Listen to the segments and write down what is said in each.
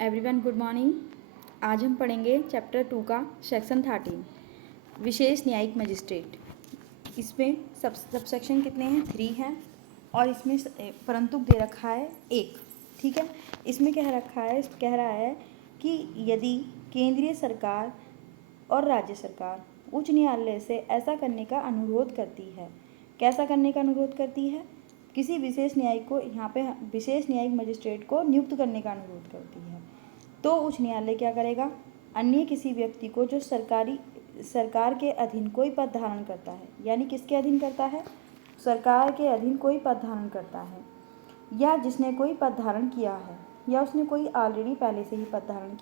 Everyone good morning. आज हम पढ़ेंगे चैप्टर 2 का सेक्शन 13 विशेष न्यायिक मजिस्ट्रेट। इसमें सबसेक्शन कितने हैं? 3 हैं और इसमें परंतु दे रखा है 1। ठीक है, इसमें कह रहा है कि यदि केंद्रीय सरकार और राज्य सरकार उच्च न्यायालय से ऐसा करने का अनुरोध करती है। कैसा करने का अनुरोध करती है? किसी विशेष न्यायिक को, यहाँ पे विशेष न्यायिक मजिस्ट्रेट को नियुक्त करने का अनुरोध करती है, तो उच्च न्यायालय क्या करेगा? अन्य किसी व्यक्ति को जो सरकार के अधीन कोई पद धारण करता है, यानी किसके अधीन करता है? सरकार के अधीन कोई पद धारण करता है, या जिसने कोई पद धारण किया है, या उसने कोई ऑलरेडी पहले से ही पद धारण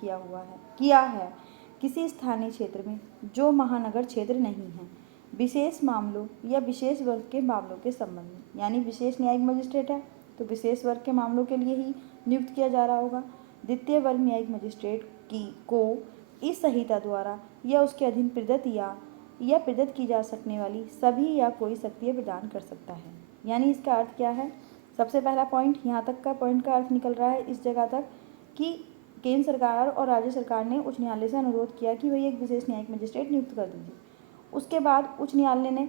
किया है किसी स्थानीय क्षेत्र में जो महानगर क्षेत्र नहीं है, विशेष मामलों या विशेष वर्ग के मामलों के संबंध में। यानी विशेष न्यायिक मजिस्ट्रेट है तो विशेष वर्ग के मामलों के लिए ही नियुक्त किया जा रहा होगा। द्वितीय वर्ग न्यायिक मजिस्ट्रेट को इस संहिता द्वारा या उसके अधीन प्रदत्त या प्रदत्त की जा सकने वाली सभी या कोई शक्तियाँ प्रदान कर सकता है। यानी इसका अर्थ क्या है? सबसे पहला पॉइंट, यहाँ तक का पॉइंट का अर्थ निकल रहा है इस जगह तक कि केंद्र सरकार और राज्य सरकार ने उच्च न्यायालय से अनुरोध किया कि भाई एक विशेष न्यायिक मजिस्ट्रेट नियुक्त कर दीजिए। उसके बाद उच्च न्यायालय ने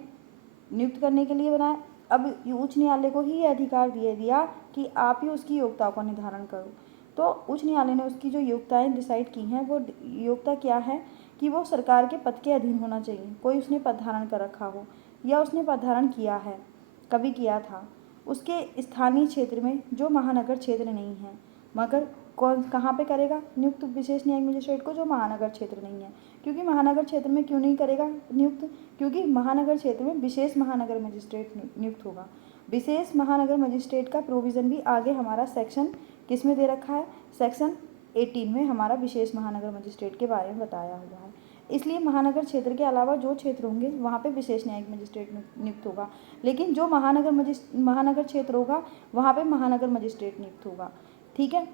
नियुक्त करने के लिए बनाया। अब उच्च न्यायालय को ही अधिकार दिया कि आप ही उसकी योग्यता का निर्धारण करो। तो उच्च न्यायालय ने उसकी जो योग्यताएं डिसाइड की हैं, वो योग्यता क्या है कि वो सरकार के पद के अधीन होना चाहिए। कोई उसने पद धारण कर रखा हो या उसने पद धारण किया है, कभी किया था, उसके स्थानीय क्षेत्र में जो महानगर क्षेत्र नहीं है, मगर कहाँ पे करेगा नियुक्त विशेष न्यायिक मजिस्ट्रेट को? जो महानगर क्षेत्र नहीं है। क्योंकि महानगर क्षेत्र में क्यों नहीं करेगा नियुक्त? क्योंकि महानगर क्षेत्र में विशेष महानगर मजिस्ट्रेट नियुक्त होगा। विशेष महानगर मजिस्ट्रेट का प्रोविज़न भी आगे हमारा सेक्शन किस में दे रखा है? सेक्शन 18 में हमारा विशेष महानगर मजिस्ट्रेट के बारे में बताया हुआ है। इसलिए महानगर क्षेत्र के अलावा जो क्षेत्र होंगे वहाँ पे विशेष न्यायिक मजिस्ट्रेट नियुक्त होगा, लेकिन जो महानगर क्षेत्र होगा वहाँ पे महानगर मजिस्ट्रेट नियुक्त होगा। ठीक है,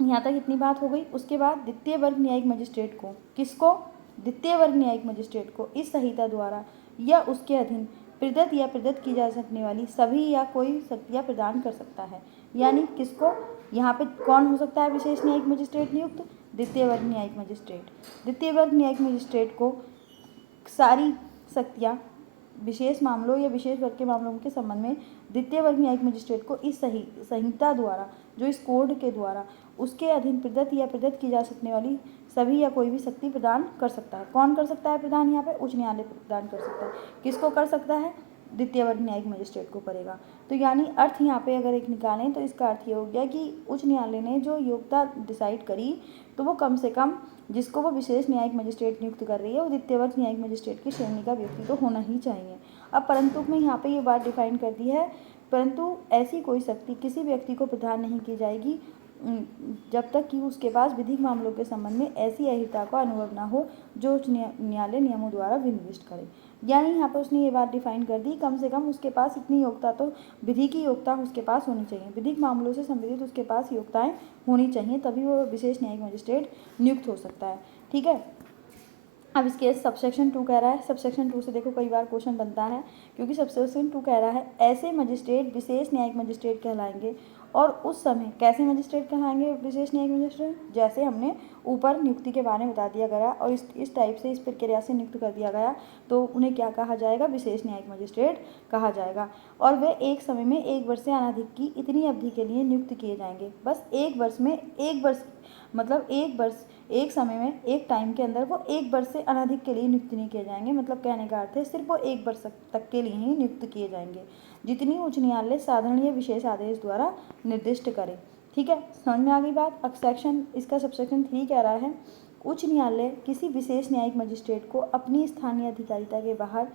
यहाँ तक इतनी बात हो गई। उसके बाद द्वितीय वर्ग न्यायिक मजिस्ट्रेट को, किसको? द्वितीय वर्ग न्यायिक मजिस्ट्रेट को इस संहिता द्वारा या उसके अधीन प्रदत्त की जा सकने वाली सभी या कोई शक्तियाँ प्रदान कर सकता है। यानी किसको? यहाँ पे कौन हो सकता है विशेष न्यायिक मजिस्ट्रेट नियुक्त? द्वितीय वर्ग न्यायिक मजिस्ट्रेट। द्वितीय वर्ग न्यायिक मजिस्ट्रेट को सारी शक्तियाँ विशेष मामलों या विशेष वर्ग के मामलों के संबंध में द्वितीय वर्ग न्यायिक मजिस्ट्रेट को इस संहिता द्वारा, जो इस कोड के द्वारा उसके अधीन प्रदत्त की जा सकने वाली सभी या कोई भी शक्ति प्रदान कर सकता है। कौन कर सकता है प्रदान? यहाँ पे उच्च न्यायालय प्रदान कर सकता है। किसको कर सकता है? द्वितीय वर्ग न्यायिक मजिस्ट्रेट को करेगा। तो यानी अर्थ यहाँ पे अगर एक निकालें तो इसका अर्थ ये हो गया कि उच्च न्यायालय ने जो योग्यता डिसाइड करी, तो वो कम से कम जिसको वो विशेष न्यायिक मजिस्ट्रेट नियुक्त कर रही है वो द्वितीय वर्ग न्यायिक मजिस्ट्रेट की श्रेणी का व्यक्ति तो होना ही चाहिए। अब परंतु में यहाँ पे ये बात डिफाइन कर दी है, परंतु ऐसी कोई शक्ति किसी व्यक्ति को प्रदान नहीं की जाएगी जब तक कि उसके पास विधिक मामलों के संबंध में ऐसी अहिर्ता का अनुभव ना हो जो उच्च न्यायालय नियमों द्वारा विनिर्दिष्ट करे। यानी यहाँ पर उसने ये बात डिफाइन कर दी, कम से कम उसके पास इतनी योग्यता, तो विधि की योग्यता उसके पास होनी चाहिए, विधिक मामलों से संबंधित उसके पास योग्यताएं होनी चाहिए, तभी वो विशेष न्यायिक मजिस्ट्रेट नियुक्त हो सकता है। ठीक है, अब इसके सबसेक्शन 2 कह रहा है। सबसेक्शन 2 से देखो कई बार क्वेश्चन बनता है, क्योंकि सबसेक्शन 2 कह रहा है ऐसे मजिस्ट्रेट विशेष न्यायिक मजिस्ट्रेट कहलाएंगे। और उस समय कैसे मजिस्ट्रेट कहलाएंगे विशेष न्यायिक मजिस्ट्रेट? जैसे हमने ऊपर नियुक्ति के बारे में बता दिया गया और इस टाइप से, इस प्रक्रिया से नियुक्त कर दिया गया, तो उन्हें क्या कहा जाएगा? विशेष न्यायिक मजिस्ट्रेट कहा जाएगा। और वे एक समय में 1 वर्ष से अनधिक की इतनी अवधि के लिए नियुक्त किए जाएंगे। बस 1 वर्ष में, 1 वर्ष मतलब 1 वर्ष, एक समय में, एक टाइम के अंदर वो 1 वर्ष से अनधिक के लिए नियुक्त नहीं किए जाएंगे। मतलब कहने का अर्थ है सिर्फ वो 1 वर्ष तक के लिए ही नियुक्त किए जाएंगे, जितनी उच्च न्यायालय साधारण या विशेष आदेश द्वारा निर्दिष्ट करे। ठीक है, समझ में आ गई बात। अब सेक्शन इसका सबसेक्शन 3 कह रहा है उच्च न्यायालय किसी विशेष न्यायिक मजिस्ट्रेट को अपनी स्थानीय अधिकारिता के बाहर,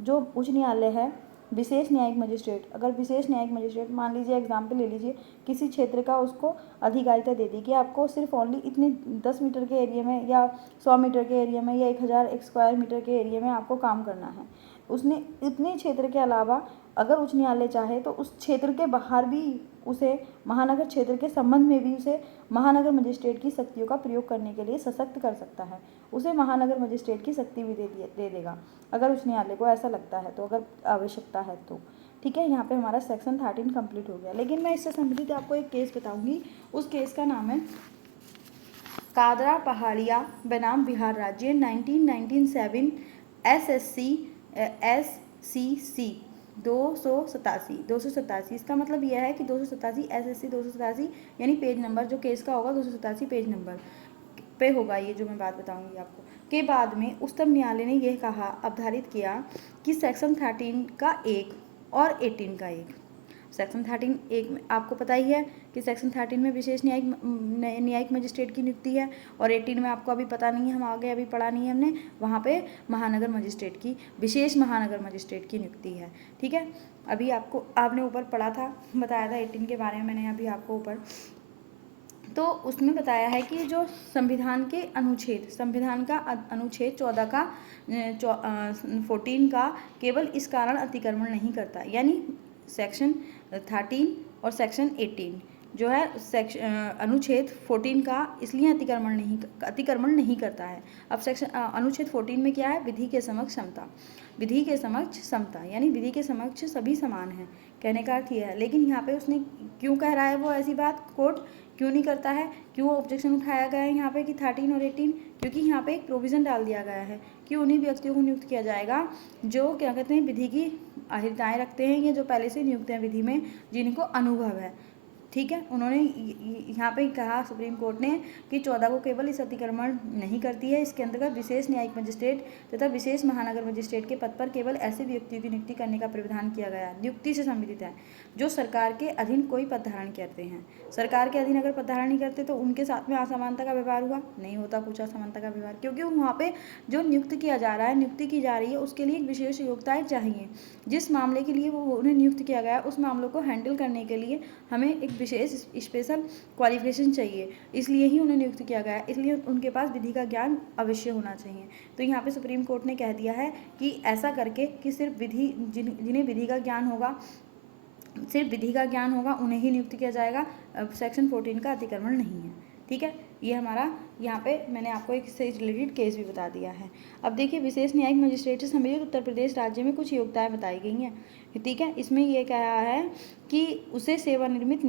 जो उच्च न्यायालय है, विशेष न्यायिक मजिस्ट्रेट, अगर विशेष न्यायिक मजिस्ट्रेट मान लीजिए, एग्जाम्पल ले लीजिए, किसी क्षेत्र का उसको अधिकारिता दे दी कि आपको सिर्फ ओनली इतने 10 मीटर के एरिया में या 100 मीटर के एरिया में या 1000 स्क्वायर मीटर के एरिया में आपको काम करना है। उसने इतने क्षेत्र के अलावा अगर उच्च न्यायालय चाहे तो उस क्षेत्र के बाहर भी उसे, महानगर क्षेत्र के संबंध में भी उसे महानगर मजिस्ट्रेट की शक्तियों का प्रयोग करने के लिए सशक्त कर सकता है। उसे महानगर मजिस्ट्रेट की शक्ति भी दे देगा अगर उच्च न्यायालय को ऐसा लगता है तो, अगर आवश्यकता है तो। ठीक है, यहाँ पे हमारा सेक्शन 13 कंप्लीट हो गया। लेकिन मैं इससे संबंधित आपको एक केस बताऊंगी। उस केस का नाम है कादरा पहाड़िया बनाम बिहार राज्य 1997 SSC SCC 287। इसका मतलब यह है कि 287 SSC 287 यानी पेज नंबर जो केस का होगा 287 पेज नंबर पे होगा ये जो मैं बात बताऊंगी आपको। के बाद में उच्चतम न्यायालय ने यह कहा, अवधारित किया कि सेक्शन 13 का 1 और 18 का 1। सेक्शन 13 एक में आपको पता ही है कि सेक्शन 13 में विशेष न्यायिक मजिस्ट्रेट की नियुक्ति है, और 18 में आपको अभी पता नहीं है, हम आगे अभी पढ़ा नहीं है हमने, वहाँ पे महानगर मजिस्ट्रेट की, विशेष महानगर मजिस्ट्रेट की नियुक्ति है। ठीक है, अभी आपने ऊपर पढ़ा था, बताया था 18 के बारे में मैंने अभी आपको ऊपर। तो उसमें बताया है कि जो संविधान का अनुच्छेद 14 का 14 का केवल इस कारण अतिक्रमण नहीं करता, यानी सेक्शन 13 और सेक्शन 18 जो है अनुच्छेद 14 का इसलिए अतिक्रमण नहीं करता है। अब सेक्शन अनुच्छेद 14 में क्या है, विधि के समक्ष समता, विधि के समक्ष समता यानी विधि के समक्ष सभी समान हैं, कहने का अर्थ यह है। लेकिन यहाँ पे उसने क्यों कह रहा है वो ऐसी बात, कोर्ट क्यों नहीं करता है, क्यों ऑब्जेक्शन उठाया गया है यहाँ पे कि 13 और 18, क्योंकि यहाँ पे एक प्रोविज़न डाल दिया गया है कि उन्हीं व्यक्तियों को नियुक्त किया जाएगा जो क्या कहते हैं विधि की अहिर्ताएँ रखते हैं, ये जो पहले से नियुक्त हैं विधि में, जिनको अनुभव है। ठीक है, उन्होंने यहाँ पे कहा सुप्रीम कोर्ट ने कि 14 को केवल इस अतिक्रमण नहीं करती है, इसके अंतर्गत विशेष न्यायिक मजिस्ट्रेट तथा विशेष महानगर मजिस्ट्रेट के पद पर केवल ऐसे व्यक्तियों की नियुक्ति करने का प्रावधान किया गया। नियुक्ति से संबंधित है जो सरकार के अधीन कोई पद धारण करते हैं। सरकार के अधीन अगर पद धारण नहीं करते तो उनके साथ में असमानता का व्यवहार हुआ, नहीं होता कुछ असमानता का व्यवहार, क्योंकि वहाँ पे जो नियुक्त किया जा रहा है, नियुक्ति की जा रही है, उसके लिए एक विशेष योग्यताएं चाहिए। जिस मामले के लिए वो उन्हें नियुक्त किया गया उस मामलों को हैंडल करने के लिए हमें एक विशेष स्पेशल क्वालिफिकेशन चाहिए, इसलिए ही उन्हें नियुक्त किया गया, इसलिए उनके पास विधि का ज्ञान अवश्य होना चाहिए। तो यहाँ पे सुप्रीम कोर्ट ने कह दिया है कि ऐसा करके कि सिर्फ जिन्हें विधि का ज्ञान होगा, सिर्फ विधि का ज्ञान होगा उन्हें ही नियुक्त किया जाएगा, सेक्शन 14 का अतिक्रमण नहीं है। ठीक है, ये हमारा यहाँ पे मैंने आपको एक इससे रिलेटेड केस भी बता दिया है। अब देखिए, विशेष न्यायिक मजिस्ट्रेट से संबंधित उत्तर प्रदेश राज्य में कुछ योग्यताएं बताई गई हैं। ठीक है, इसमें ये कहा है कि उसे सेवानिवृत्त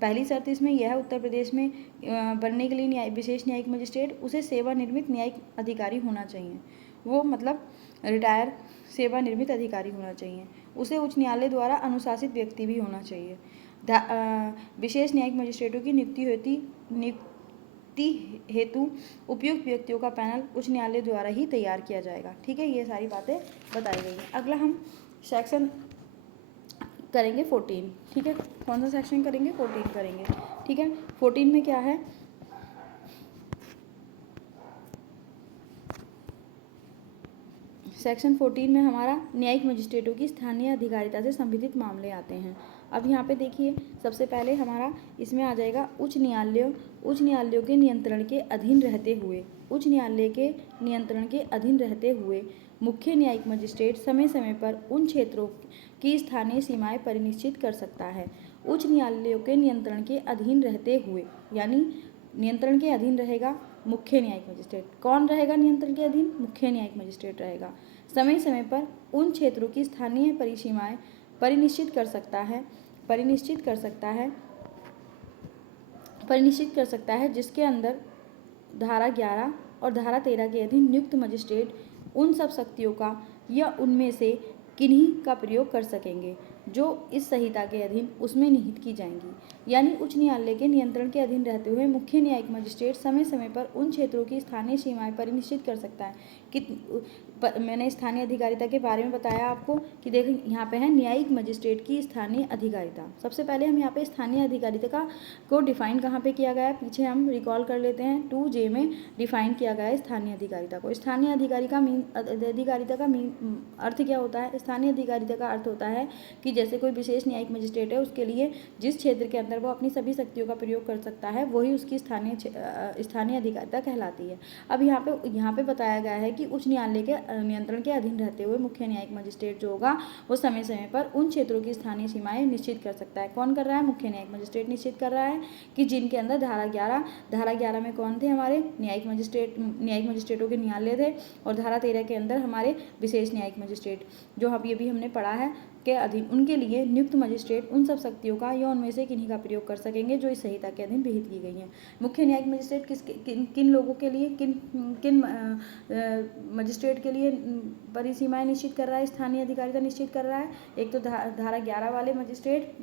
पहली शर्त इसमें यह है उत्तर प्रदेश में बनने के लिए विशेष न्यायिक मजिस्ट्रेट उसे सेवानिवृत्त न्यायिक अधिकारी होना चाहिए, वो मतलब रिटायर सेवानिवृत्त अधिकारी होना चाहिए। उसे उच्च न्यायालय द्वारा अनुशासित व्यक्ति भी होना चाहिए। विशेष न्यायिक मजिस्ट्रेटों की नियुक्ति हेतु उपयुक्त व्यक्तियों का पैनल उच्च न्यायालय द्वारा ही तैयार किया जाएगा। ठीक है, ये सारी बातें बताई गई हैं। अगला हम सेक्शन करेंगे 14। ठीक है, कौन सा सेक्शन करेंगे, 14 करेंगे। ठीक है, 14 में क्या है, सेक्शन 14 में हमारा न्यायिक मजिस्ट्रेटों की स्थानीय अधिकारिता से संबंधित मामले आते हैं। अब यहाँ पे देखिए, सबसे पहले हमारा इसमें आ जाएगा उच्च न्यायालयों के नियंत्रण के अधीन रहते हुए मुख्य न्यायिक मजिस्ट्रेट समय समय पर उन क्षेत्रों की स्थानीय सीमाएं परिनिश्चित कर सकता है। उच्च न्यायालयों के नियंत्रण के अधीन रहते हुए, यानी नियंत्रण के अधीन रहेगा मुख्य न्यायिक मजिस्ट्रेट। कौन रहेगा नियंत्रण के अधीन, मुख्य न्यायिक मजिस्ट्रेट रहेगा। समय समय पर उन क्षेत्रों की स्थानीय परिसीमाएं परिनिश्चित कर सकता है जिसके अंदर धारा 11 और धारा 13 के अधीन नियुक्त मजिस्ट्रेट उन सब शक्तियों का या उनमें से किन्हीं का प्रयोग कर सकेंगे जो इस संहिता के अधीन उसमें निहित की जाएंगी। यानी उच्च न्यायालय के नियंत्रण के अधीन रहते हुए मुख्य न्यायिक मजिस्ट्रेट समय समय पर उन क्षेत्रों की स्थानीय सीमाएं परिनिश्चित कर सकता है कि मैंने स्थानीय अधिकारिता के बारे में बताया आपको कि देखिए यहाँ पे है न्यायिक मजिस्ट्रेट की स्थानीय अधिकारिता। सबसे पहले हम यहाँ पे स्थानीय अधिकारिता को डिफाइन कहाँ पे किया गया है, पीछे हम रिकॉल कर लेते हैं, 2J में डिफाइन किया गया है स्थानीय अधिकारिता को। स्थानीय अधिकारिता का अर्थ क्या होता है, स्थानीय अधिकारिता का अर्थ होता है कि जैसे कोई विशेष न्यायिक मजिस्ट्रेट है, उसके लिए जिस क्षेत्र के अंदर वो अपनी सभी शक्तियों का प्रयोग कर सकता है वही उसकी स्थानीय अधिकारिता कहलाती है। अब यहाँ पे बताया गया है कि उच्च न्यायालय के नियंत्रण के अधीन रहते हुए मुख्य न्यायिक मजिस्ट्रेट जो होगा वो समय समय पर उन क्षेत्रों की स्थानीय सीमाएं निश्चित कर सकता है। कौन कर रहा है, मुख्य न्यायिक मजिस्ट्रेट निश्चित कर रहा है कि जिनके अंदर धारा 11 में कौन थे, हमारे न्यायिक मजिस्ट्रेटों के न्यायालय थे, और धारा 13 के अंदर हमारे विशेष न्यायिक मजिस्ट्रेट जो अभी हमने पढ़ा है के अधीन उनके लिए नियुक्त मजिस्ट्रेट उन सब शक्तियों का या उनमें से किन्हीं का प्रयोग कर सकेंगे जो इस संहिता के अधीन विहित की गई हैं। मुख्य न्यायिक मजिस्ट्रेट किन लोगों के लिए किन मजिस्ट्रेट के लिए परिसीमाएं निश्चित कर रहा है, स्थानीय अधिकारिता निश्चित कर रहा है। एक तो धारा 11 वाले मजिस्ट्रेट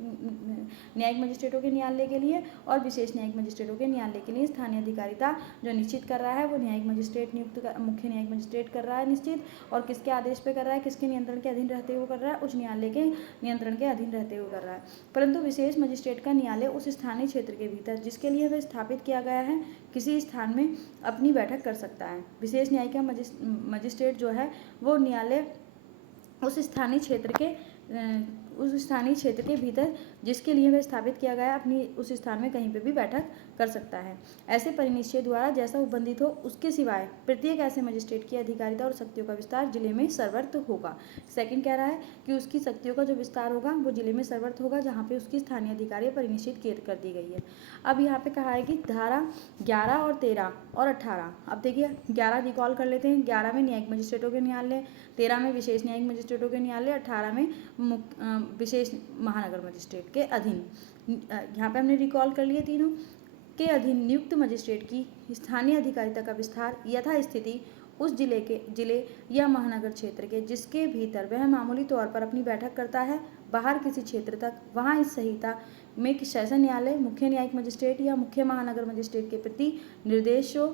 न्यायिक मजिस्ट्रेटों के न्यायालय के लिए और विशेष न्यायिक मजिस्ट्रेटों के न्यायालय के लिए स्थानीय अधिकारिता जो निश्चित कर रहा है वो न्यायिक मजिस्ट्रेट मुख्य न्यायिक मजिस्ट्रेट कर रहा है निश्चित, और किसके आदेश पे कर रहा है, किसके नियंत्रण के अधीन रहते हुए कर रहा है, उच्च न्यायालय के नियंत्रण के अधीन रहते हुए कर रहा है। परंतु विशेष मजिस्ट्रेट का न्यायालय उस स्थानीय क्षेत्र के भीतर जिसके लिए वह स्थापित किया गया है किसी स्थान में अपनी बैठक कर सकता है। विशेष न्याय का मजिस्ट्रेट जो है वो न्यायालय उस स्थानीय क्षेत्र के भीतर जिसके लिए वह स्थापित किया गया अपनी उस स्थान में कहीं पे भी बैठक कर सकता है। ऐसे परिनिश्चय द्वारा जैसा उपबंधित हो उसके सिवाय प्रत्येक ऐसे मजिस्ट्रेट की अधिकारिता और शक्तियों का विस्तार जिले में सर्वत्र होगा। सेकंड कह रहा है कि उसकी शक्तियों का जो विस्तार होगा वो जिले में सर्वत्र होगा जहाँ पे उसकी स्थानीय अधिकारी परिनिश्चित कर दी गई है। अब यहाँ पे कहा है कि धारा 11 और 13 और 18। अब देखिए 11 रिकॉल कर लेते हैं। 11 में न्यायिक मजिस्ट्रेटों के न्यायालय, 13 में विशेष न्यायिक मजिस्ट्रेटों के न्यायालय, 18 में विशेष महानगर मजिस्ट्रेट के अधीन। यहाँ पे हमने रिकॉल कर लिए तीनों के अधीन नियुक्त मजिस्ट्रेट की स्थानीय अधिकारिता का विस्तार यथास्थिति उस जिले या महानगर क्षेत्र के जिसके भीतर वह मामूली तौर पर अपनी बैठक करता है बाहर किसी क्षेत्र तक, वहाँ इस संहिता में सेशन न्यायालय मुख्य न्यायिक मजिस्ट्रेट या मुख्य महानगर मजिस्ट्रेट के प्रति निर्देशों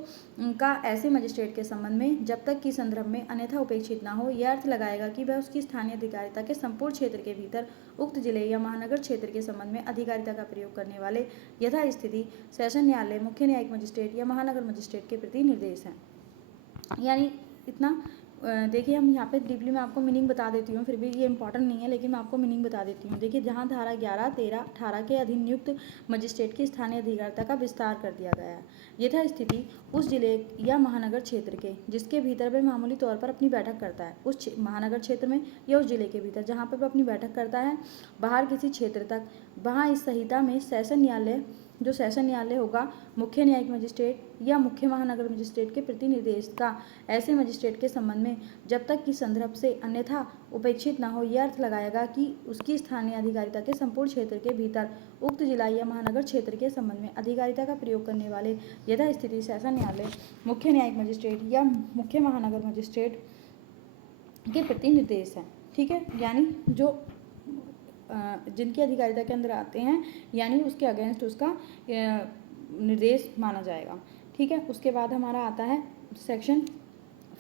का ऐसे मजिस्ट्रेट के संबंध में जब तक कि संदर्भ में अन्यथा उपेक्षित न हो यह अर्थ लगाएगा कि वह उसकी स्थानीय अधिकारिता के संपूर्ण क्षेत्र के भीतर उक्त जिले या महानगर क्षेत्र के संबंध में अधिकारिता का प्रयोग करने वाले यथास्थिति सेशन न्यायालय मुख्य न्यायिक मजिस्ट्रेट या महानगर मजिस्ट्रेट के प्रति निर्देश है। यानी इतना देखिए हम यहाँ पे डीपली मैं आपको मीनिंग बता देती हूँ, फिर भी ये इंपॉर्टेंट नहीं है लेकिन मैं आपको मीनिंग बता देती हूँ। देखिए जहाँ धारा 11, 13, 18 के अधीन नियुक्त मजिस्ट्रेट की स्थानीय अधिकारिता का विस्तार कर दिया गया है यथास्थिति उस जिले या महानगर क्षेत्र के जिसके भीतर वह मामूली तौर पर अपनी बैठक करता है उस महानगर क्षेत्र में या उस जिले के भीतर जहाँ पर वह अपनी बैठक करता है बाहर किसी क्षेत्र तक, वहाँ इस संहिता में सेशन न्यायालय जो सेशन न्यायालय होगा मुख्य न्यायिक मजिस्ट्रेट या मुख्य महानगर मजिस्ट्रेट के प्रति निर्देश का ऐसे मजिस्ट्रेट के संबंध में जब तक कि संदर्भ से अन्यथा उपेक्षित न हो यह अर्थ लगाएगा कि उसकी स्थानीय अधिकारिता के संपूर्ण क्षेत्र के भीतर उक्त जिला या महानगर क्षेत्र के संबंध में अधिकारिता का प्रयोग करने वाले यथास्थिति सेशन न्यायालय मुख्य न्यायिक मजिस्ट्रेट या मुख्य महानगर मजिस्ट्रेट के प्रति निर्देश है। ठीक है, यानी जो जिनकी अधिकारिता के अंदर आते हैं यानी उसके अगेंस्ट उसका निर्देश माना जाएगा। ठीक है, उसके बाद हमारा आता है सेक्शन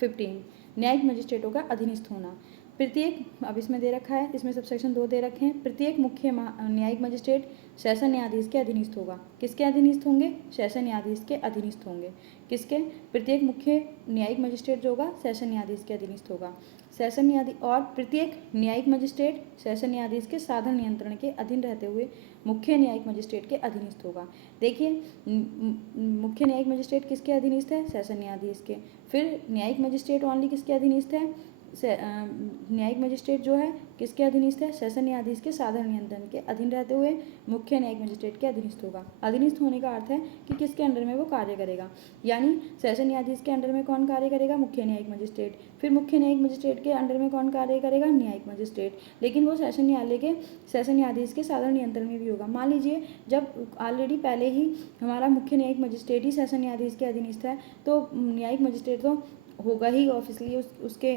15 न्यायिक मजिस्ट्रेटों का अधीनस्थ होना। प्रत्येक, अब इसमें दे रखा है, इसमें सबसेक्शन 2 दे रखे हैं। प्रत्येक मुख्य न्यायिक मजिस्ट्रेट सेशन न्यायाधीश के अधीनस्थ होगा। किसके अधीनस्थ होंगे? सेशन न्यायाधीश के अधीनस्थ होंगे। किसके? प्रत्येक मुख्य न्यायिक मजिस्ट्रेट जो होगा सेशन न्यायाधीश के अधीनस्थ होगा। सेशन न्यायाधीश और प्रत्येक न्यायिक मजिस्ट्रेट सेशन न्यायाधीश के साधारण नियंत्रण के अधीन रहते हुए मुख्य न्यायिक मजिस्ट्रेट के अधीनस्थ होगा। देखिए मुख्य न्यायिक मजिस्ट्रेट किसके अधीनस्थ है? सेशन न्यायाधीश के। फिर न्यायिक मजिस्ट्रेट ओनली किसके अधीनस्थ है? न्यायिक मजिस्ट्रेट जो है किसके अधीनस्थ है? सेशन न्यायाधीश के साधारण नियंत्रण के अधीन रहते हुए मुख्य न्यायिक मजिस्ट्रेट के अधीनस्थ होगा। अधीनस्थ होने का अर्थ है कि किसके अंडर में वो कार्य करेगा, यानी सेशन न्यायाधीश के अंडर में कौन कार्य करेगा? मुख्य न्यायिक मजिस्ट्रेट। फिर मुख्य न्यायिक मजिस्ट्रेट के अंडर में कौन कार्य करेगा? न्यायिक मजिस्ट्रेट। लेकिन वो सेशन न्यायालय के सेशन न्यायाधीश के साधारण नियंत्रण में भी होगा। मान लीजिए जब ऑलरेडी पहले ही हमारा मुख्य न्यायिक मजिस्ट्रेट ही सेशन न्यायाधीश के अधीनस्थ है तो न्यायिक मजिस्ट्रेट तो होगा ही ऑब्वियसली उसके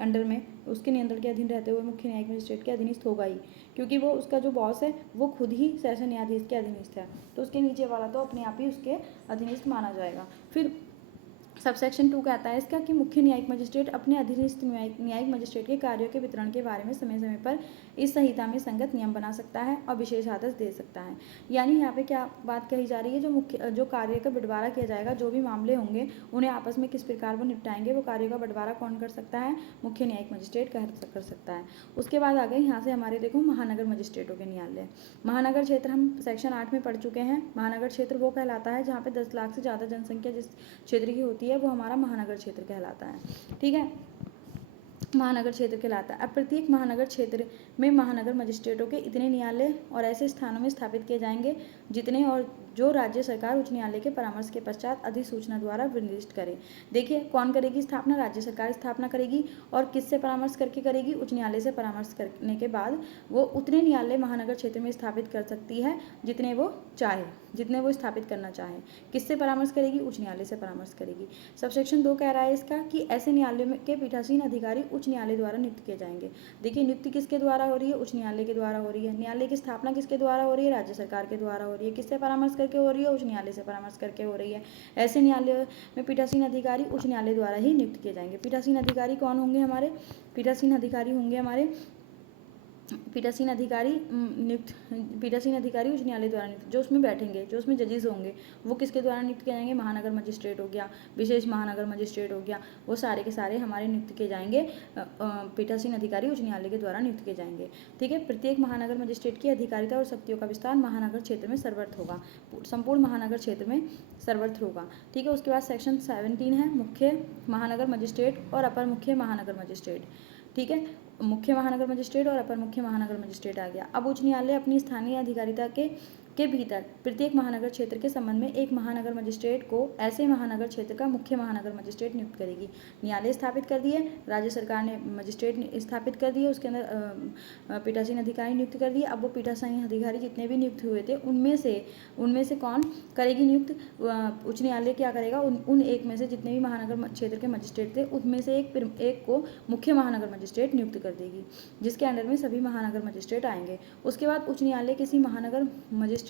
अंडर में, उसके नियंत्रण के अधीन रहते हुए मुख्य न्यायिक मजिस्ट्रेट के अधीनस्थ होगा ही, क्योंकि वो उसका जो बॉस है वो खुद ही सेशन न्यायाधीश के अधीनस्थ है, तो उसके नीचे वाला तो अपने आप ही उसके अधीनस्थ माना जाएगा। फिर सबसेक्शन 2 कहता है इसका कि मुख्य न्यायिक मजिस्ट्रेट अपने अधीनस्थ न्यायिक मजिस्ट्रेट के कार्यों के वितरण के बारे में समय समय पर इस संहिता में संगत नियम बना सकता है और विशेष आदेश दे सकता है। यानी यहाँ पे क्या बात कही जा रही है? जो कार्य का बंटवारा किया जाएगा, जो भी मामले होंगे उन्हें आपस में किस प्रकार वो निपटाएंगे, वो कार्य का बंटवारा कौन कर सकता है? मुख्य न्यायिक मजिस्ट्रेट कर सकता है। उसके बाद आ गए यहाँ से हमारे देखो महानगर मजिस्ट्रेटों के न्यायालय। महानगर क्षेत्र हम सेक्शन 8 में पढ़ चुके हैं। महानगर क्षेत्र वो कहलाता है जहाँ पे 10 लाख से ज़्यादा जनसंख्या जिस क्षेत्र की होती है वो हमारा महानगर क्षेत्र कहलाता है। ठीक है, महानगर क्षेत्र कहलाता है। अब प्रत्येक महानगर क्षेत्र में महानगर मजिस्ट्रेटों के इतने न्यायालय और ऐसे स्थानों में स्थापित किए जाएंगे जितने और जो राज्य सरकार उच्च न्यायालय के परामर्श के पश्चात अधिसूचना द्वारा निर्दिष्ट करे। देखिए कौन करेगी स्थापना, राज्य सरकार स्थापना करेगी और किससे परामर्श करके करेगी, उच्च न्यायालय से परामर्श करने के बाद वो उतने न्यायालय महानगर क्षेत्र में स्थापित कर सकती है जितने वो चाहे, जितने वो स्थापित करना चाहे। किससे परामर्श करेगी, उच्च न्यायालय से परामर्श करेगी। सबसेक्शन 2 कह रहा है इसका कि ऐसे न्यायालय के पीठासीन अधिकारी उच्च न्यायालय द्वारा नियुक्त किए जाएंगे। देखिए नियुक्ति किसके द्वारा हो रही है, उच्च न्यायालय के द्वारा हो रही है। न्यायालय की स्थापना किसके द्वारा हो रही है, राज्य सरकार के द्वारा हो रही है। किससे परामर्श करके हो रही है, उच्च न्यायालय से परामर्श करके हो रही है। ऐसे न्यायालय में पीठासीन अधिकारी उच्च न्यायालय द्वारा ही नियुक्त किए जाएंगे। पीठासीन अधिकारी कौन होंगे हमारे, पीठासीन अधिकारी होंगे हमारे पीठासीन अधिकारी उच्च न्यायालय द्वारा नियुक्त, जो उसमें बैठेंगे, जो उसमें जजेस होंगे, वो किसके द्वारा नियुक्त किए जाएंगे, महानगर मजिस्ट्रेट हो गया, विशेष महानगर मजिस्ट्रेट हो गया, वो सारे के सारे हमारे नियुक्त किए जाएंगे, पीठासीन अधिकारी उच्च न्यायालय के द्वारा नियुक्त किए जाएंगे। ठीक है, प्रत्येक महानगर मजिस्ट्रेट की अधिकारिता और शक्तियों का विस्तार महानगर क्षेत्र में सर्वत्र होगा, संपूर्ण महानगर क्षेत्र में सर्वत्र होगा। ठीक है, उसके बाद सेक्शन 17 है मुख्य महानगर मजिस्ट्रेट और अपर मुख्य महानगर मजिस्ट्रेट। ठीक है, मुख्य महानगर मजिस्ट्रेट और अपर मुख्य महानगर मजिस्ट्रेट आ गया। अब उच्च न्यायालय अपनी स्थानीय अधिकारिता के भीतर प्रत्येक महानगर क्षेत्र के संबंध में एक महानगर मजिस्ट्रेट को ऐसे महानगर क्षेत्र का मुख्य महानगर मजिस्ट्रेट नियुक्त करेगी। न्यायालय स्थापित कर दिए, राज्य सरकार ने मजिस्ट्रेट स्थापित कर दिए, उसके अंदर पीठासीन अधिकारी नियुक्त कर दिए। अब वो पीठासीन अधिकारी जितने भी नियुक्त हुए थे उनमें से कौन करेगी नियुक्त, उच्च न्यायालय क्या करेगा, उन एक में से जितने भी महानगर क्षेत्र के मजिस्ट्रेट थे उनमें से एक को मुख्य महानगर मजिस्ट्रेट नियुक्त कर देगी, जिसके अंडर में सभी महानगर मजिस्ट्रेट आएंगे। उसके बाद उच्च न्यायालय किसी महानगर मजिस्ट्रेट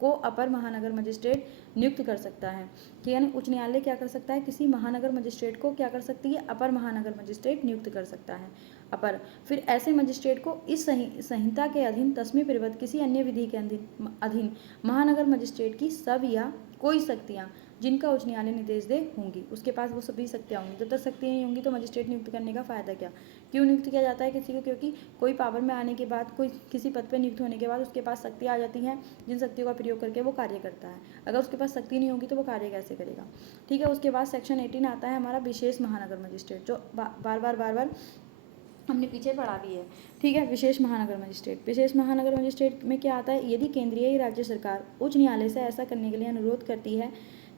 को अपर महानगर मजिस्ट्रेट नियुक्त कर सकता है। ठीक है ना, उच्च न्यायालय क्या कर सकता है, किसी महानगर मजिस्ट्रेट को क्या कर सकती है, अपर महानगर मजिस्ट्रेट नियुक्त कर सकता है। अपर फिर ऐसे मजिस्ट्रेट को इस संहिता के अधीन 10वीं परिवद किसी अन्य विधि के अधीन महानगर मजिस्ट्रेट की सब या कोई शक्तियाँ जिनका उच्च न्यायालय निर्देश दे होंगी, उसके पास वो सभी शक्तियाँ होंगी। जब तक शक्तियाँ नहीं होंगी तो मजिस्ट्रेट नियुक्त करने का फायदा क्या। क्यों नियुक्त किया जाता है किसी को, क्योंकि कोई पावर में आने के बाद, कोई किसी पद पर नियुक्त होने के बाद उसके पास शक्तियाँ आ जाती हैं, जिन शक्तियों का प्रयोग करके वो कार्य करता है। अगर उसके पास शक्ति नहीं होगी तो वो कार्य कैसे करेगा। ठीक है, उसके बाद सेक्शन 18 आता है हमारा विशेष महानगर मजिस्ट्रेट, जो बार बार हमने पीछे पढ़ा भी है। ठीक है, विशेष महानगर मजिस्ट्रेट। विशेष महानगर मजिस्ट्रेट में क्या आता है, यदि केंद्रीय या राज्य सरकार उच्च न्यायालय से ऐसा करने के लिए अनुरोध करती है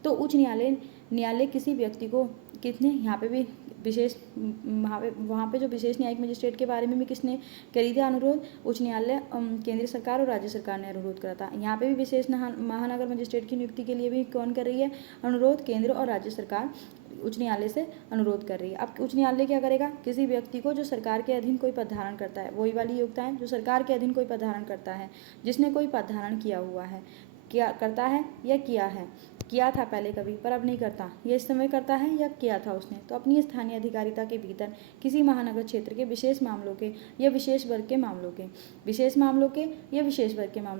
तो उच्च न्यायालय किसी व्यक्ति को किसने, यहाँ पे भी विशेष, वहाँ पे जो विशेष न्यायिक मजिस्ट्रेट के बारे में भी किसने करी थी अनुरोध, उच्च न्यायालय, केंद्र सरकार और राज्य सरकार ने अनुरोध करा था। यहाँ पे भी विशेष महानगर मजिस्ट्रेट की नियुक्ति के लिए भी कौन कर रही है अनुरोध, केंद्र और राज्य सरकार उच्च न्यायालय से अनुरोध कर रही है। अब उच्च न्यायालय क्या करेगा, किसी व्यक्ति को जो सरकार के अधीन कोई पद धारण करता है, वही वाली योग्यता है, जो सरकार के अधीन कोई पद धारण करता है, जिसने कोई पद धारण किया हुआ है, क्या करता है या किया था पहले कभी पर अब नहीं करता, ये इस समय करता है या किया था उसने, तो अपनी स्थानीय अधिकारिता के भीतर किसी महानगर क्षेत्र के विशेष मामलों के या विशेष वर्ग के मामलों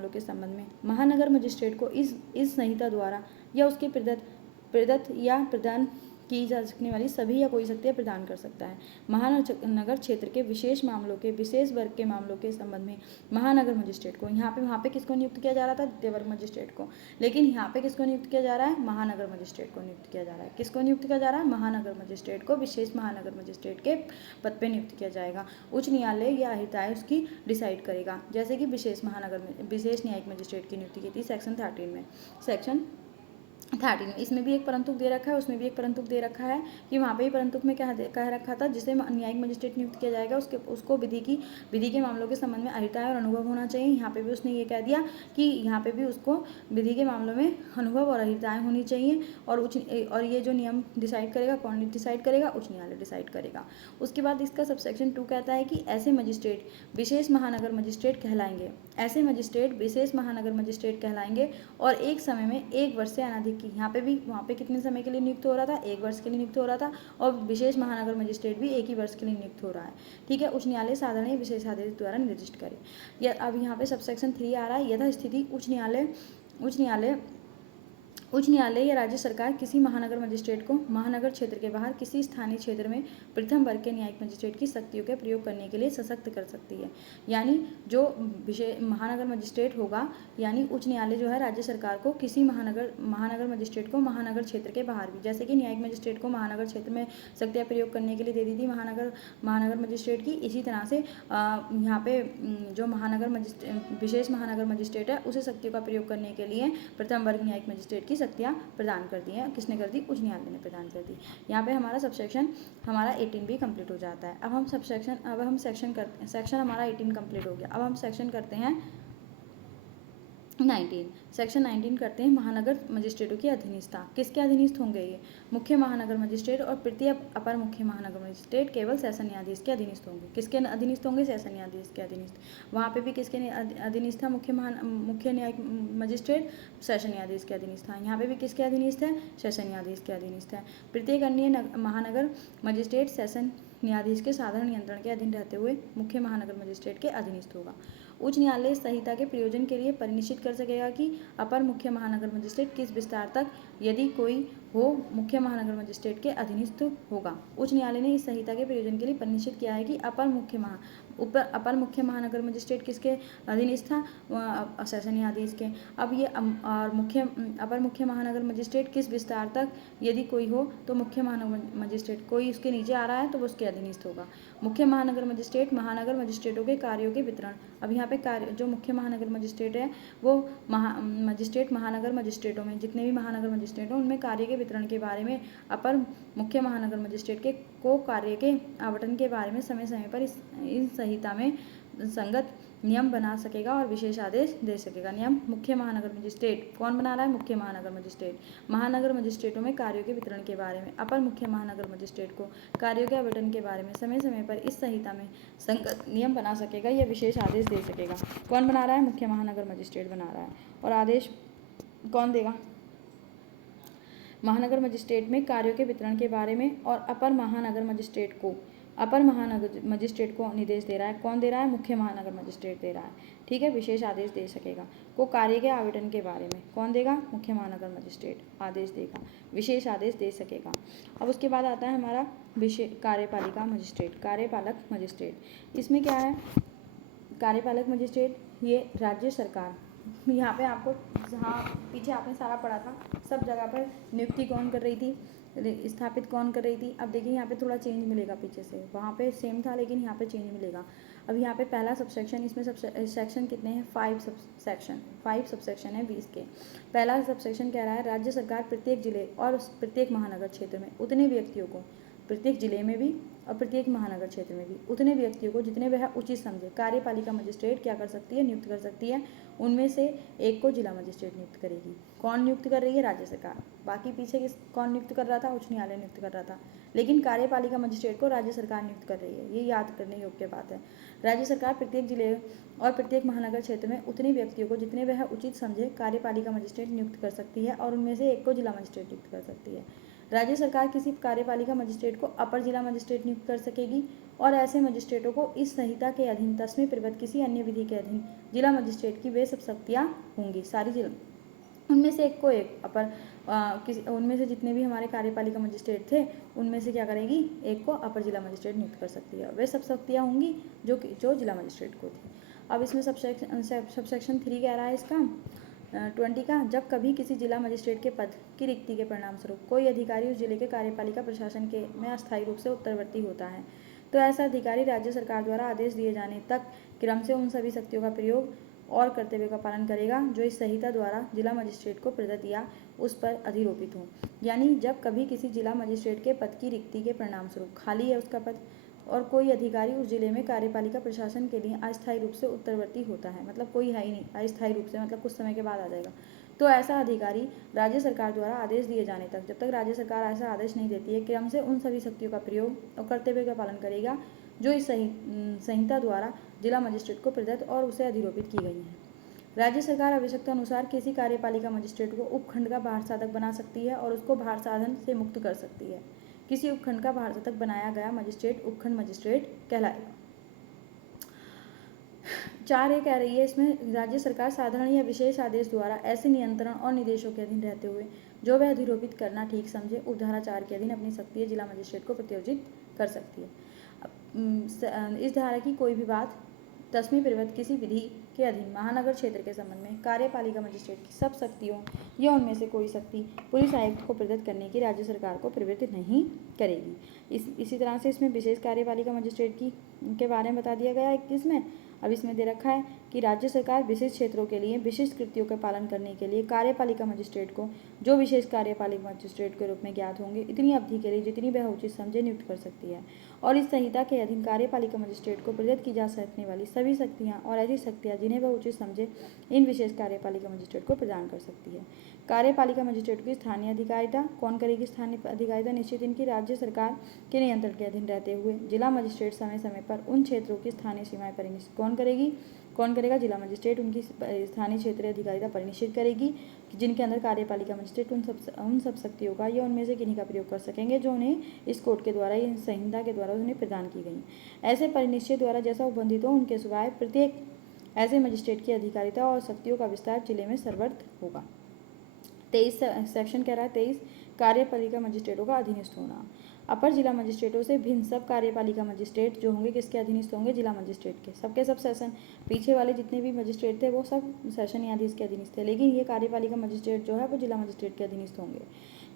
के संबंध में महानगर मजिस्ट्रेट को इस संहिता द्वारा या उसके प्रदत्त या प्रदान की जा सकने वाली सभी या कोई शक्तियाँ प्रदान कर सकता है। महानगर क्षेत्र के विशेष मामलों के विशेष वर्ग के मामलों के संबंध में महानगर मजिस्ट्रेट को, वहाँ पे किसको नियुक्त किया जा रहा था, द्वितीय वर्ग मजिस्ट्रेट को, लेकिन यहाँ पे किसको नियुक्त किया जा रहा है, महानगर मजिस्ट्रेट को नियुक्त किया जा रहा है। किसको नियुक्त किया जा रहा है, महानगर मजिस्ट्रेट को विशेष महानगर मजिस्ट्रेट के पद पर नियुक्त किया जाएगा। उच्च न्यायालय या हिताय उसकी डिसाइड करेगा, जैसे कि विशेष न्यायिक मजिस्ट्रेट की नियुक्ति की थी सेक्शन 13 में। सेक्शन 13 इसमें भी एक परंतुक दे रखा है, उसमें भी एक परंतुक दे रखा है कि वहाँ पे ही परंतुक में क्या कह रखा था, जिसे न्यायिक मजिस्ट्रेट नियुक्त किया जाएगा उसको विधि के मामलों के संबंध में अहिता और अनुभव होना चाहिए। यहाँ पे भी उसने ये कह दिया कि यहाँ पे भी उसको विधि के मामलों में अनुभव और अहिताएँ होनी चाहिए, और ये जो नियम डिसाइड करेगा, कौन डिसाइड करेगा, उच्च न्यायालय डिसाइड करेगा। उसके बाद इसका सबसेक्शन 2 कहता है कि ऐसे मजिस्ट्रेट विशेष महानगर मजिस्ट्रेट कहलाएंगे, ऐसे मजिस्ट्रेट विशेष महानगर मजिस्ट्रेट कहलाएंगे और एक समय में 1 वर्ष से अनधिक की, वहाँ पे कितने समय के लिए नियुक्त हो रहा था, 1 वर्ष के लिए नियुक्त हो रहा था, और विशेष महानगर मजिस्ट्रेट भी 1 ही वर्ष के लिए नियुक्त हो रहा है। ठीक है, उच्च न्यायालय साधारण या विशेष आदेश द्वारा निर्दिष्ट करे। अब यहाँ पे सबसेक्शन 3 आ रहा है, यथा स्थिति उच्च न्यायालय उच्च न्यायालय या राज्य सरकार किसी महानगर मजिस्ट्रेट को महानगर क्षेत्र के बाहर किसी स्थानीय क्षेत्र में प्रथम वर्ग के न्यायिक मजिस्ट्रेट की शक्तियों के प्रयोग करने के लिए सशक्त कर सकती है। यानी जो महानगर मजिस्ट्रेट होगा, यानी उच्च न्यायालय जो है राज्य सरकार को किसी महानगर मजिस्ट्रेट को महानगर क्षेत्र के बाहर भी, जैसे कि न्यायिक मजिस्ट्रेट को महानगर क्षेत्र में शक्तियाँ प्रयोग करने के लिए दे दी थी महानगर मजिस्ट्रेट की, इसी तरह से यहाँ पे जो विशेष महानगर मजिस्ट्रेट है उसे शक्तियों का प्रयोग करने के लिए प्रथम वर्ग न्यायिक मजिस्ट्रेट की शक्तियाँ प्रदान कर दी हैं। किसने कर दी? उच्च न्यायालय ने प्रदान कर दी। यहाँ पे हमारा सबसेक्शन हमारा 18 भी कंप्लीट हो जाता है। अब हम सेक्शन हमारा 18 कंप्लीट हो गया। अब हम सेक्शन करते हैं 19। सेक्शन 19 करते हैं महानगर मजिस्ट्रेटों की अधीनस्था। किसके अधीनस्थ होंगे ये? मुख्य महानगर मजिस्ट्रेट और तृतीय अपर मुख्य महानगर मजिस्ट्रेट केवल सेशन न्यायाधीश के अधीनस्थ होंगे। किसके अधीनस्थ होंगे? सेशन न्यायाधीश के अधीनस्थ। वहाँ पे भी किसके अधीनस्थ था? मुख्य न्यायिक मजिस्ट्रेट सेशन न्यायाधीश के अधीनस्थ था। यहाँ पे भी किसके अधीनस्थ है? सेशन न्यायाधीश के अधीनस्थ है। प्रत्येक अन्य महानगर मजिस्ट्रेट सेशन न्यायाधीश के साधारण नियंत्रण के अधीन रहते हुए मुख्य महानगर मजिस्ट्रेट के अधीनस्थ होगा। उच्च न्यायालय इस संहिता के प्रयोजन के लिए परिनिश्चित कर सकेगा कि अपर मुख्य महानगर मजिस्ट्रेट किस विस्तार तक, यदि कोई हो, मुख्य महानगर मजिस्ट्रेट के अधीनस्थ होगा। उच्च न्यायालय ने इस संहिता के प्रयोजन के लिए परिनिश्चित किया है कि अपर मुख्य महानगर मजिस्ट्रेट किसके अधीनस्थ था? सेशन न्यायाधीश के। अब ये अपर मुख्य महानगर मजिस्ट्रेट किस विस्तार तक, यदि कोई हो, तो मुख्य महानगर मजिस्ट्रेट कोई उसके नीचे आ रहा है तो वो उसके अधीनस्थ होगा। मुख्य महानगर मजिस्ट्रेट महानगर मजिस्ट्रेटों के कार्यों के वितरण। अब यहाँ पे जो मुख्य महानगर मजिस्ट्रेट है वो महानगर मजिस्ट्रेटों में, जितने भी महानगर मजिस्ट्रेट हो उनमें कार्य के वितरण के बारे में अपर मुख्य महानगर मजिस्ट्रेट को कार्य के आवंटन के बारे में समय समय पर इस संहिता में संगत नियम बना सकेगा और विशेष आदेश दे सकेगा। नियम मुख्य महानगर मजिस्ट्रेट कौन बना रहा है? मुख्य महानगर मजिस्ट्रेट। महानगर मजिस्ट्रेटों में कार्यों के वितरण के बारे में अपर मुख्य महानगर मजिस्ट्रेट को कार्यों के आवंटन के बारे में समय समय पर इस संहिता में संगत नियम बना सकेगा या विशेष आदेश दे सकेगा। कौन बना रहा है? मुख्य महानगर मजिस्ट्रेट बना रहा है। और आदेश कौन देगा? महानगर मजिस्ट्रेट में कार्यों के वितरण के बारे में और अपर महानगर मजिस्ट्रेट को निर्देश दे रहा है। कौन दे रहा है? मुख्य महानगर मजिस्ट्रेट दे रहा है। ठीक है, विशेष आदेश दे सकेगा। को कार्य के आवंटन के बारे में कौन देगा? मुख्य महानगर मजिस्ट्रेट आदेश देगा, विशेष आदेश दे सकेगा। अब उसके बाद आता है हमारा कार्यपालिका मजिस्ट्रेट, कार्यपालक मजिस्ट्रेट। इसमें क्या है? कार्यपालक मजिस्ट्रेट ये राज्य सरकार, यहाँ पे आपको जहाँ पीछे आपने सारा पढ़ा था सब जगह पर नियुक्ति कौन कर रही थी, स्थापित कौन कर रही थी। अब देखिए यहाँ पे थोड़ा चेंज मिलेगा, पीछे से वहाँ पे सेम था लेकिन यहाँ पे चेंज मिलेगा। अब यहाँ पे पहला सबसेक्शन, इसमें सेक्शन कितने हैं? 5 सबसेक्शन है 20 के। पहला सबसेक्शन कह रहा है राज्य सरकार प्रत्येक जिले और प्रत्येक महानगर क्षेत्र में उतने व्यक्तियों को, प्रत्येक जिले में भी और प्रत्येक महानगर क्षेत्र में भी उतने व्यक्तियों को जितने वह उचित समझे कार्यपालिका मजिस्ट्रेट क्या कर सकती है? नियुक्त कर सकती है। उनमें से एक को जिला मजिस्ट्रेट नियुक्त करेगी। कौन नियुक्त कर रही है? राज्य सरकार। बाकी पीछे कौन नियुक्त कर रहा था? उच्च न्यायालय नियुक्त कर रहा था, लेकिन कार्यपालिका मजिस्ट्रेट को राज्य सरकार नियुक्त कर रही है। ये याद करने योग्य बात है। राज्य सरकार प्रत्येक जिले और प्रत्येक महानगर क्षेत्र में उतने व्यक्तियों को जितने वह उचित समझे कार्यपालिका मजिस्ट्रेट नियुक्त कर सकती है और उनमें से एक को जिला मजिस्ट्रेट नियुक्त कर सकती है। राज्य सरकार किसी कार्यपालिका मजिस्ट्रेट को अपर जिला मजिस्ट्रेट नियुक्त कर सकेगी और ऐसे मजिस्ट्रेटों को इस संहिता के अधीन 10वें परिवद किसी अन्य विधि के अधीन जिला मजिस्ट्रेट की वे सब शक्तियाँ होंगी। सारी जिला उनमें से एक को एक उनमें से जितने भी हमारे कार्यपालिका मजिस्ट्रेट थे उनमें से क्या करेगी? एक को अपर जिला मजिस्ट्रेट नियुक्त कर सकती है। वे सब शक्तियाँ होंगी जो जिला मजिस्ट्रेट को थी। अब इसमें सबसेक्शन 3 कह रहा है इसका 20 का, जब कभी किसी जिला मजिस्ट्रेट के पद की रिक्ति के परिणाम स्वरूप कोई अधिकारी उस जिले के कार्यपालिका प्रशासन के में अस्थायी रूप से उत्तरवर्ती होता है तो ऐसा अधिकारी राज्य सरकार द्वारा आदेश दिए जाने तक क्रम से उन सभी शक्तियों का प्रयोग और कर्तव्य का पालन करेगा जो इस संहिता द्वारा जिला मजिस्ट्रेट को प्रदत्त या उस पर अधिरोपित हो। यानी जब कभी किसी जिला मजिस्ट्रेट के पद की रिक्ति के परिणाम स्वरूप खाली है उसका पद और कोई अधिकारी उस जिले में कार्यपालिका प्रशासन के लिए अस्थायी रूप से उत्तरवर्ती होता है, मतलब कोई है ही नहीं, अस्थायी रूप से मतलब कुछ समय के बाद आ जाएगा, तो ऐसा अधिकारी राज्य सरकार द्वारा आदेश दिए जाने तक, जब तक राज्य सरकार ऐसा आदेश नहीं देती है, क्रम से उन सभी शक्तियों का प्रयोग और कर्तव्य का पालन करेगा जो इस संहिता द्वारा जिला मजिस्ट्रेट को प्रदत्त और उसे अधिरोपित की गई हैं। राज्य सरकार आवश्यकता अनुसार किसी कार्यपालिका मजिस्ट्रेट को उपखंड का बाहर साधक बना सकती है और उसको बाहर साधन से मुक्त कर सकती है। किसी उपखंड का बाहर साधक बनाया गया मजिस्ट्रेट उपखंड मजिस्ट्रेट कहलाएगा। 4 ये कह रही है इसमें, राज्य सरकार साधारण या विशेष आदेश द्वारा ऐसे नियंत्रण और निर्देशों के अधीन रहते हुए जो वह अधिरोपित करना ठीक समझे उपधारा 4 के अधीन अपनी शक्ति जिला मजिस्ट्रेट को प्रत्योजित कर सकती है। इस धारा की कोई भी बात 10वीं परिवर्त किसी विधि के अधीन महानगर क्षेत्र के संबंध में कार्यपालिका मजिस्ट्रेट की सब शक्तियों या उनमें से कोई शक्ति पुलिस आयुक्त को प्रदत्त करने की राज्य सरकार को प्रवृत्त नहीं करेगी। इसी तरह से इसमें विशेष कार्यपालिका मजिस्ट्रेट के बारे में बता दिया गया है। किसमें, अब इसमें दे रखा है कि राज्य सरकार विशेष क्षेत्रों के लिए विशिष्ट कृत्यों का पालन करने के लिए कार्यपालिका मजिस्ट्रेट को, जो विशेष कार्यपालिका मजिस्ट्रेट के रूप में ज्ञात होंगे, इतनी अवधि के लिए जितनी वह उचित समझे नियुक्त कर सकती है और इस संहिता के अधीन कार्यपालिका मजिस्ट्रेट को प्रदत्त की जा सकने वाली सभी शक्तियाँ और ऐसी शक्तियाँ जिन्हें वह उचित समझे इन विशेष कार्यपालिका मजिस्ट्रेट को प्रदान कर सकती है। कार्यपालिका मजिस्ट्रेट की स्थानीय अधिकारिता कौन करेगी? स्थानीय अधिकारिता निश्चित इनकी राज्य सरकार के नियंत्रण के अधीन रहते हुए जिला मजिस्ट्रेट समय समय पर उन क्षेत्रों की स्थानीय सीमाएं परिनिश्चित कौन करेगा? जिला मजिस्ट्रेट उनकी स्थानीय क्षेत्रीय अधिकारिता परिनिश्चित करेगी जिनके अंदर कार्यपालिका मजिस्ट्रेट उन सब शक्तियों का या उनमें से किन्हीं का प्रयोग कर सकेंगे जो उन्हें इस कोड के द्वारा या संहिता के द्वारा उन्हें प्रदान की गई। ऐसे परिनिश्चित द्वारा जैसा उपबंधित हो उनके सिवाय प्रत्येक ऐसे मजिस्ट्रेट की अधिकारिता और शक्तियों का विस्तार जिले में सर्वत्र होगा। 23 सेक्शन कह रहा है 23 कार्यपालिका मजिस्ट्रेटों का अधीनस्थ होना। अपर जिला मजिस्ट्रेटों से भिन्न सब कार्यपालिका मजिस्ट्रेट जो होंगे किसके अधीनस्थ होंगे? जिला मजिस्ट्रेट के। सबके सब सेशन पीछे वाले जितने भी मजिस्ट्रेट थे वो सब सेशन न्यायाधीश के अधीनस्थ थे, लेकिन ये कार्यपालिका मजिस्ट्रेट जो है वो जिला मजिस्ट्रेट के अधीनस्थ होंगे।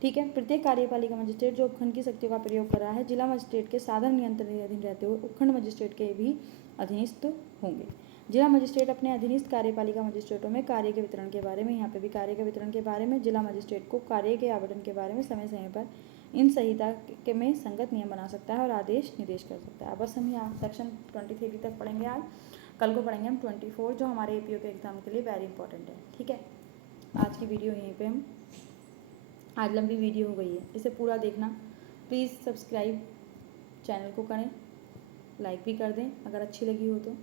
ठीक है। प्रत्येक कार्यपालिका मजिस्ट्रेट जो उपखंड की शक्तियों का प्रयोग कर रहा है जिला मजिस्ट्रेट के साधारण नियंत्रण के अधीन रहते हुए उपखंड मजिस्ट्रेट के भी अधीनस्थ होंगे। जिला मजिस्ट्रेट अपने अधीनस्थ कार्यपालिका मजिस्ट्रेटों में कार्य के वितरण के बारे में, यहाँ पे भी कार्य के वितरण के बारे में, जिला मजिस्ट्रेट को कार्य के आवंटन के बारे में समय समय पर इन संहिता के में संगत नियम बना सकता है और आदेश निर्देश कर सकता है। बस हम यहाँ सेक्शन 23 तक पढ़ेंगे आज। कल को पढ़ेंगे हम 24 जो हमारे एपीओ के एग्जाम के लिए वेरी इंपॉर्टेंट है। ठीक है, आज की वीडियो यहीं पे हम, आज लंबी वीडियो हो गई है, इसे पूरा देखना। प्लीज़ सब्सक्राइब चैनल को करें, लाइक भी कर दें अगर अच्छी लगी हो तो।